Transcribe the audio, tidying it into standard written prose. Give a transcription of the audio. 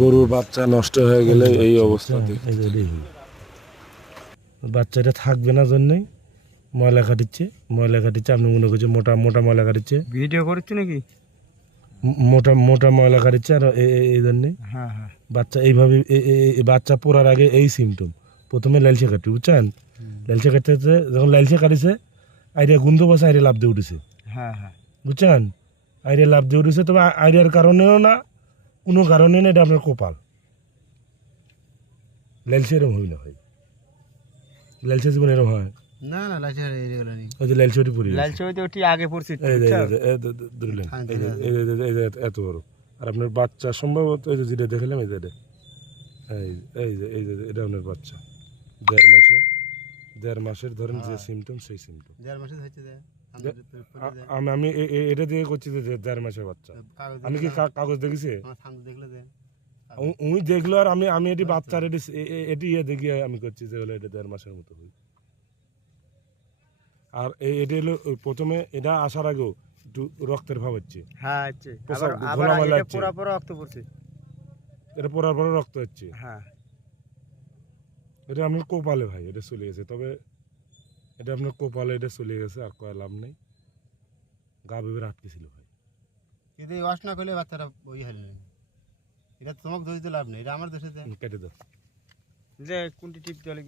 গরুর বাচ্চা নষ্ট হয়ে গেলে এই অবস্থাতে বাচ্চাটা থাকবে না জন্যই ময়লা কাটিচ্ছে আপনি মনে করছেন মোটা মোটা ময়লা কাটিচ্ছে। ভিডিও করছে নাকি? মোটা মোটা ময়লা কাটিচ্ছে আর এই জন্যে হ্যাঁ হ্যাঁ বাচ্চা এইভাবে বাচ্চা পড়ার আগে এই সিমটম। প্রথমে লালচে কাটি বুঝছেন, লালচে কাটতে যখন লালচে কাটিছে আইডিয়া গন্ধ বসে আইডিয়া লাভ দিয়ে উঠেছে। হ্যাঁ হ্যাঁ বুঝছেন, আইডিয়া লাভ দিয়ে উঠেছে, তবে আইডিয়ার কারণেও না, কোনো কারণে না, এটা আপনার কপাল। লালচে এরম হই না ভাই, লালচে জীবন এরম হয় না না লাইট হয়ে গেল নি ওই যে লালচে ওটি পড়ি লাল ছবিতে ওটি আগে পড়ছে ধরলেন এই যে এত বড়। আর আপনার বাচ্চা সম্ভবত এই যে যেটা দেখালাম এই যে এই যে এটা আপনার বাচ্চা 1.5 মাসের ধরেন যে সিমটম সেই সিমটম। 1.5 মাসে হচ্ছে যে আমি এটা দিয়ে করছি যে 1.5 মাসের বাচ্চা। আমি কি কাগজ দেখেছি? আমার সামনে দেখলে যে উনি দেখলো আর আমি এটি বাচ্চার এটি ইয়ে দেখি আমি করছি যে হলো এটা 1.5 মাসের মতো হই। আর এটা হলো প্রথমে এটা আসার আগেও একটু রক্তের ভাব হচ্ছে। হ্যাঁ হচ্ছে পোশাক আবার ঘোলা ময়লা এটা হচ্ছে। পুরো পুরো রক্ত পড়ছে। এটা পড়ার পরে রক্ত হচ্ছে। হ্যাঁ এটা আপনার কপালে ভাই, এটা চলে গেছে। তবে এটা আপনার কপালে এটা চলে গেছে, আর কয় লাভ নেই। গা ভেবে আটকে ছিল ভাই। যদি ওয়াশ না করলে বাচ্চাটা ওই হল না। এটা তোমাকে দোষ দিতে লাভ নেই, এটা আমার দোষে। কেটে দাও। যে কোনটি টিপ দিলে